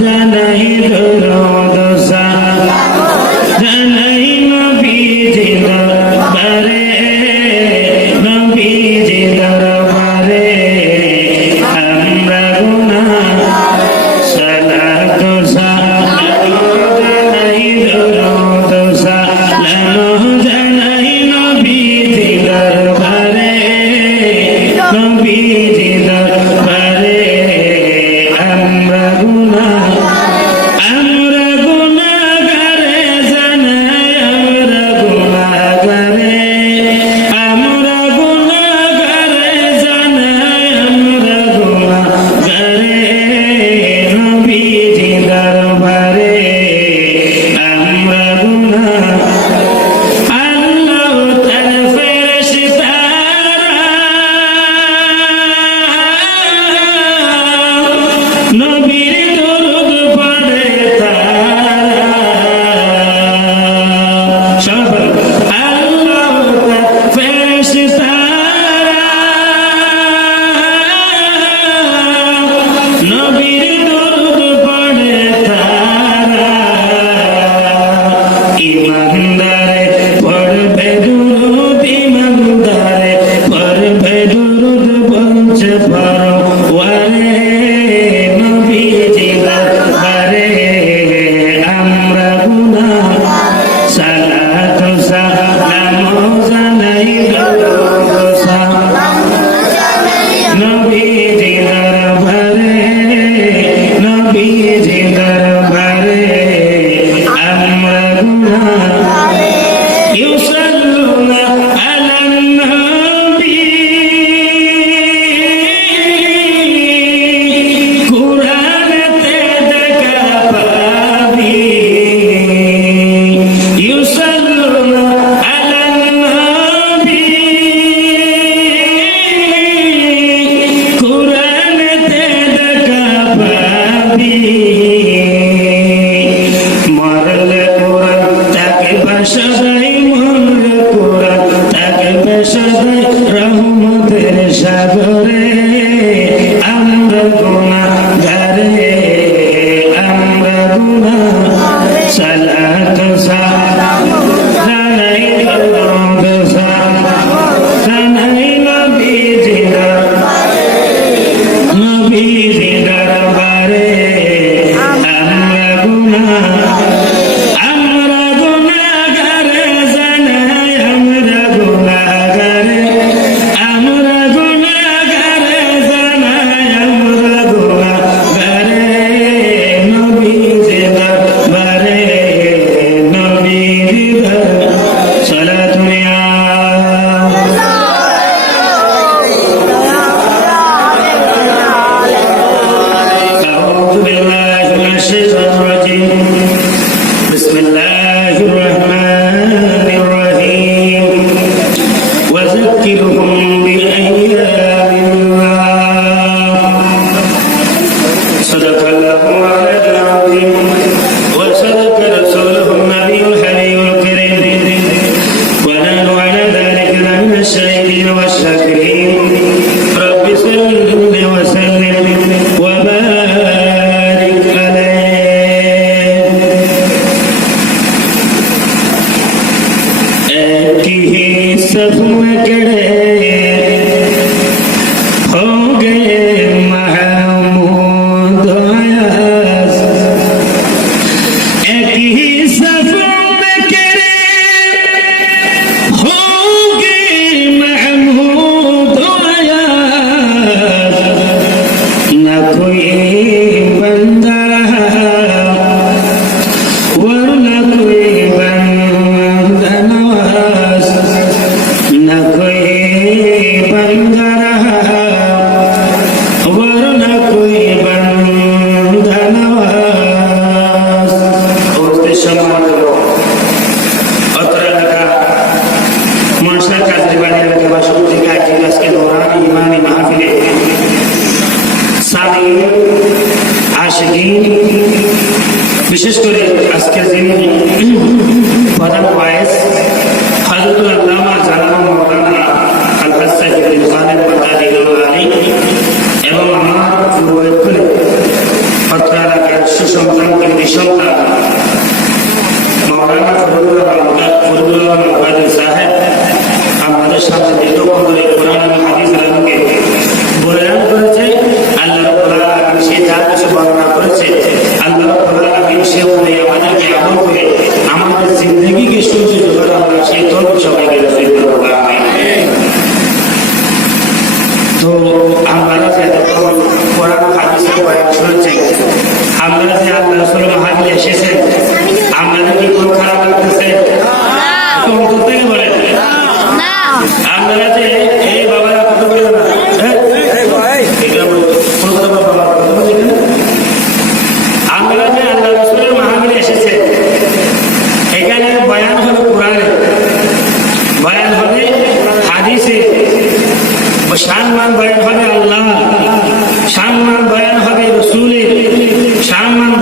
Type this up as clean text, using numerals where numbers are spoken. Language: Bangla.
জানাই দরুদ সালাম জানাই নবীজি দরবারে নবীজি দরবারে আমরা গুনাহগার সালাত সালাম জানাই দরুদ সালাম জানাই নবীজি দরবারে নবীজি দরবারে আমরা গুনাহগারে জানাই আমরা গুনাহগারে আমরা গুনাহগারে জানাই আমরা গুনাহগারে নবীজি দরবারে আমরা আল্লাহ তার ফেরেশতারা নবীর দরুদ পড়ে তারা সব আল্লাহ তার ফেরেশতারা নবীর দরুদ পড়ে তারা ইমানদারে পড়বে দুরূদ ইমানদারে পড়বে দুরূদ বলছে পরওয়ারে নবীজি দরবারে আমরা গুনাহগার সালাত সালাম জানাই দরুদ সালাম নবীজি দরবারে নবীজি দরবারে আমরা গুনাহগার ইউসাল্লুনা আলান নবী কুরআনেতে দেখা পাবি ইউসাল্লুনা আলান নবী কুরআনেতে দেখা পাবি মরলে কোরআন তাকে বাসায় মরলে কোরআন তাকে বাসায় রহমতের সাগরে আমরা গুনাহগারে আমরা গুনাহগার সালাত সালাম জানাই দরুদ সালাম জানাই নবীজি দরবারে নবীজি দরবারে আমরা গুনাহগারে জানাই আমরা গুনাহগারে আমরা গুনাহগারে জানাই আমরা গুনাহগারে নবীজি দরবারে নবীজি দরবারে সালাতুন ইয়া أعوذ بالله من الشيطان الرجيم بسم الله الرحمن الرحيم وذكرهم بأيام الله صدق الله العظيم وصدق رسوله النبي الحبيب الكريم ونحن على ذلك لمن الشاهدين والشاكرين رب صل وسلم وبارك عليه एक ही सब में कड़े हो गए महमूद आयास एक ही सब में कड़े हो गए महमूद आयास न कोई बंदा वरना कोई बंदा नवाज न कोई बंदा रहा वरना कोई बंदा नवाज उसके समाज अत्र लगा मनसा का जीवानी लगे वासुदेव का जिलास के दौरान ईमानी महफिल सादी आशिकीन विशेष করে আজকে যিনি প্রধান ওয়াইজ হযরতুল আল্লামা জালাল মাওলানা আল-হাজ সাহেব বিন খালিদ বাগদাদি এবং আমার পূর্ব অত্র এলাকার সন্তানকে নিঃসন্তান মাওলানা ফজলুল্লাহ মুকাদ্দির সাহেব আমাদের সামনে দীর্ঘক্ষণ ধরে কোরআন এবং হাদিস আলমকে বয়ান করেছে। আল্লাহ রাব্বুল আলামিন সে যা কিছু বর্ণনা করেছে, আল্লাহ রাব্বুল আলামিন সে অনুযায়ী আমাদেরকে আমল করে আমাদের জিন্দগিকে সুযোগ করে আমরা সেই তৌফিক সবাইকে নসিব করুন। আমিন। তো আমরা যে কোরআন হাদিসের বয়ান শুনেছেন, আমরা যে আল্লাহ রাসূলের হাদিসে এসেছেন, আমাদের কি কোন খারাপ লাগতেছে? অন্তর থেকে বলেন আপনারা যে এই বাবারা কথা বলে না, আমরা যে আল্লাহ রাসূলের মাহফিলে এসেছে, এখানে বয়ান হবে কোরআনে, বয়ান হবে হাদিসে, সম্মান বয়ান হবে আল্লাহ, সম্মান বয়ান হবে রাসূলের, সম্মান